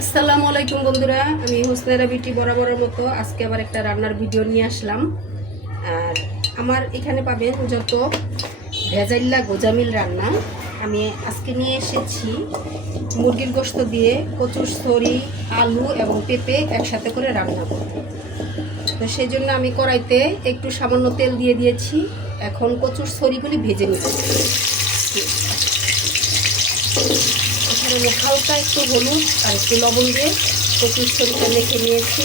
আসসালামু আলাইকুম বন্ধুরা, আমি হোসনেরা বিটি বরাবরের মতো আজকে আবার একটা রান্নার ভিডিও নিয়ে আসলাম। আর আমার এখানে পাবেন যত ভেজাইল্লা গোজামিল রান্না। আমি আজকে নিয়ে এসেছি মুরগির গোশত দিয়ে কচুর ছড়ি, আলু এবং পেঁপে একসাথে করে রান্না করব। তো সেই জন্য আমি কড়াইতে একটু সামান্য তেল দিয়ে দিয়েছি। এখন কচুর ছড়িগুলি ভেজে নিব। এখানে হালকা একটু হলুদ আর একটু লবণ দিয়ে কচুর ছড়িটা মেখে নিয়েছি।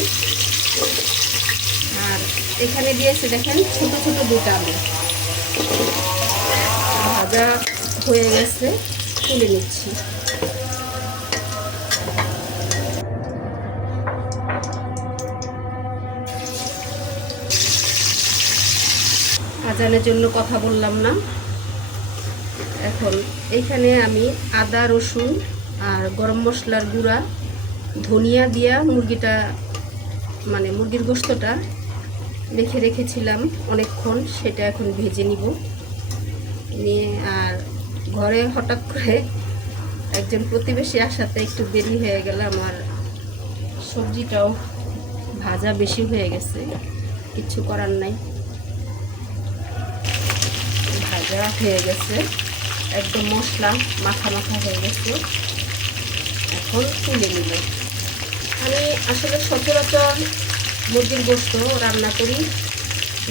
আর এখানে দিয়েছে দেখেন ছোট ছোট দুটো আলু ভাজা হয়ে গেছে, তুলে নিচ্ছি। আজানের জন্য কথা বললাম না। এখন এখানে আমি আদা রসুন আর গরম মশলার গুঁড়া ধনিয়া দিয়া মুরগির গোশতটা মেখে রেখেছিলাম অনেকক্ষণ, সেটা এখন ভেজে নিব নিয়ে। আর ঘরে হঠাৎ করে একজন প্রতিবেশী আসাতে একটু দেরি হয়ে গেল, আমার সবজিটাও ভাজা বেশি হয়ে গেছে, কিছু করার নাই। ভাজা হয়ে গেছে, একদম মশলা মাখা মাখা হয়ে গেছে, এখন তুলে নিব। আমি আসলে সচরাচর মুরগির গোশত রান্না করি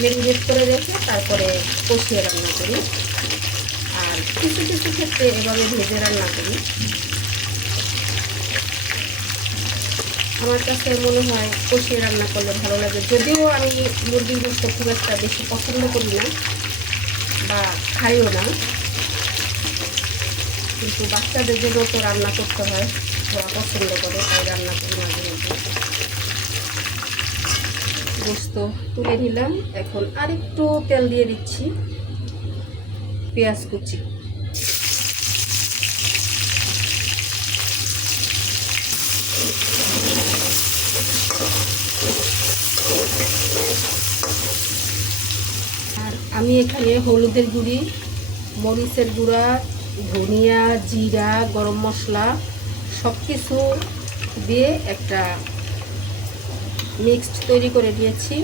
ম্যারিনেট করে রেখে তারপরে কষিয়ে রান্না করি, আর কিছু কিছু ক্ষেত্রে এভাবে ভেজে রান্না করি। আমার কাছে মনে হয় কষিয়ে রান্না করলে ভালো লাগে, যদিও আমি মুরগির গোশত খুব একটা বেশি পছন্দ করি না বা খাইও না, কিন্তু বাচ্চাদের জন্য তো রান্না করতে হয়, ওরা পছন্দ করে, তাই রান্না করি মাঝে মধ্যে। গোশত তুলে নিলাম, এখন আরেকটু তেল দিয়ে দিচ্ছি, পেঁয়াজ কুচি, আর আমি এখানে হলুদের গুঁড়ি, মরিচের গুঁড়া, ধনিয়া, জিরা, গরম মশলা সব কিছু দিয়ে একটা মিক্সড তৈরি করে দিয়েছি।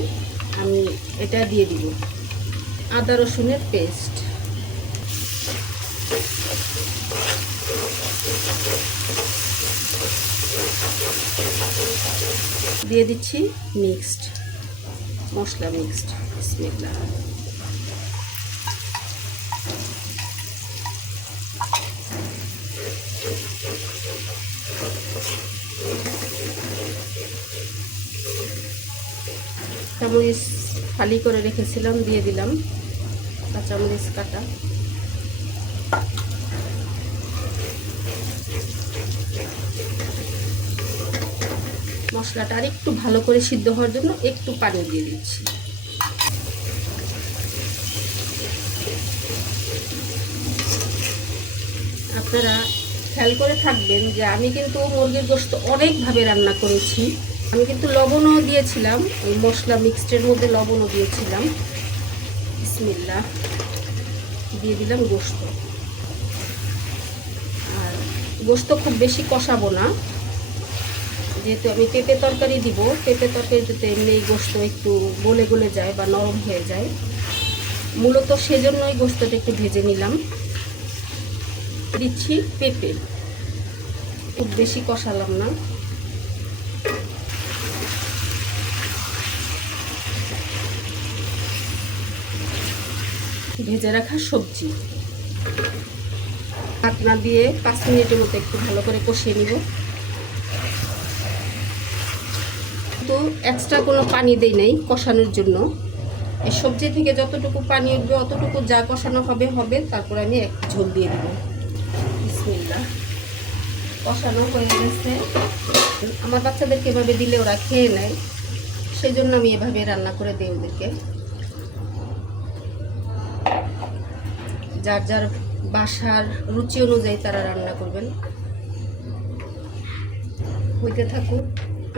আমি এটা দিয়ে দিব আদা রসুনের পেস্ট, দিয়ে দিচ্ছি মিক্সড মশলা, মিক্সড। বিসমিল্লাহ। কাঁচামরিচ ফালি করে রেখেছিলাম, দিয়ে দিলাম কাঁচামরিচ কাটা। মশলাটা আর একটু ভালো করে সিদ্ধ হওয়ার জন্য একটু পানি দিয়ে দিচ্ছি। আপনারা খেয়াল করে থাকবেন যে আমি কিন্তু মুরগির গোশত অনেকভাবে রান্না করেছি। আমি কিন্তু লবণও দিয়েছিলাম, ওই মশলা মিক্সডের মধ্যে লবণও দিয়েছিলাম। বিসমিল্লাহ, দিয়ে দিলাম গোশত। আর গোশত খুব বেশি কষাবো না, যেহেতু আমি পেঁপে তরকারি দিব। পেঁপে তরকারিতে এমনি গোশত একটু গলে গলে যায় বা নরম হয়ে যায়, মূলত সেজন্যই গোশতটা একটু ভেজে নিলাম। দিচ্ছি পেঁপে, খুব বেশি কষালাম না। ভেজে রাখা সবজি ঢাকনা দিয়ে 5 মিনিটের মতো একটু ভালো করে কষিয়ে নিব। তো এক্সট্রা কোনো পানি দেই নাই কষানোর জন্য। এই সবজি থেকে যতটুকু পানি উঠবে অতটুকু যা কষানো হবে হবে, তারপর আমি এক ঝোল দিয়ে দেব। বিসমিল্লাহ। কষানো হয়ে গেছে। আমার বাচ্চাদেরকে এভাবে দিলে ওরা খেয়ে নেয়, সেই জন্য আমি এভাবে রান্না করে দিই ওদেরকে। যার যার বাসার রুচি অনুযায়ী তারা রান্না করবেন। হইতে থাকুক,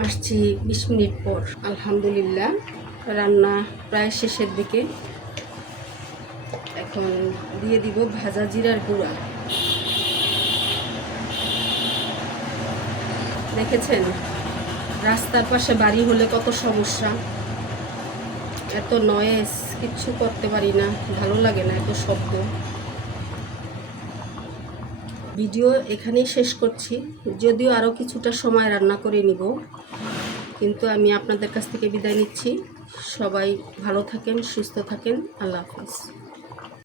আসছি 20 মিনিট পর। আলহামদুলিল্লাহ, রান্না প্রায় শেষের দিকে। এখন দিয়ে দিব ভাজা জিরার গুঁড়া, দেখেছেন রাস্তার পাশে বাড়ি হলে কত সমস্যা, এত নয়েজ, কিচ্ছু করতে পারি না, ভালো লাগে না এত শব্দ। ভিডিও এখানেই শেষ করছি, যদিও আরও কিছুটা সময় রান্না করে নিব, কিন্তু আমি আপনাদের কাছ থেকে বিদায় নিচ্ছি। সবাই ভালো থাকেন, সুস্থ থাকেন, আল্লাহ হাফেজ।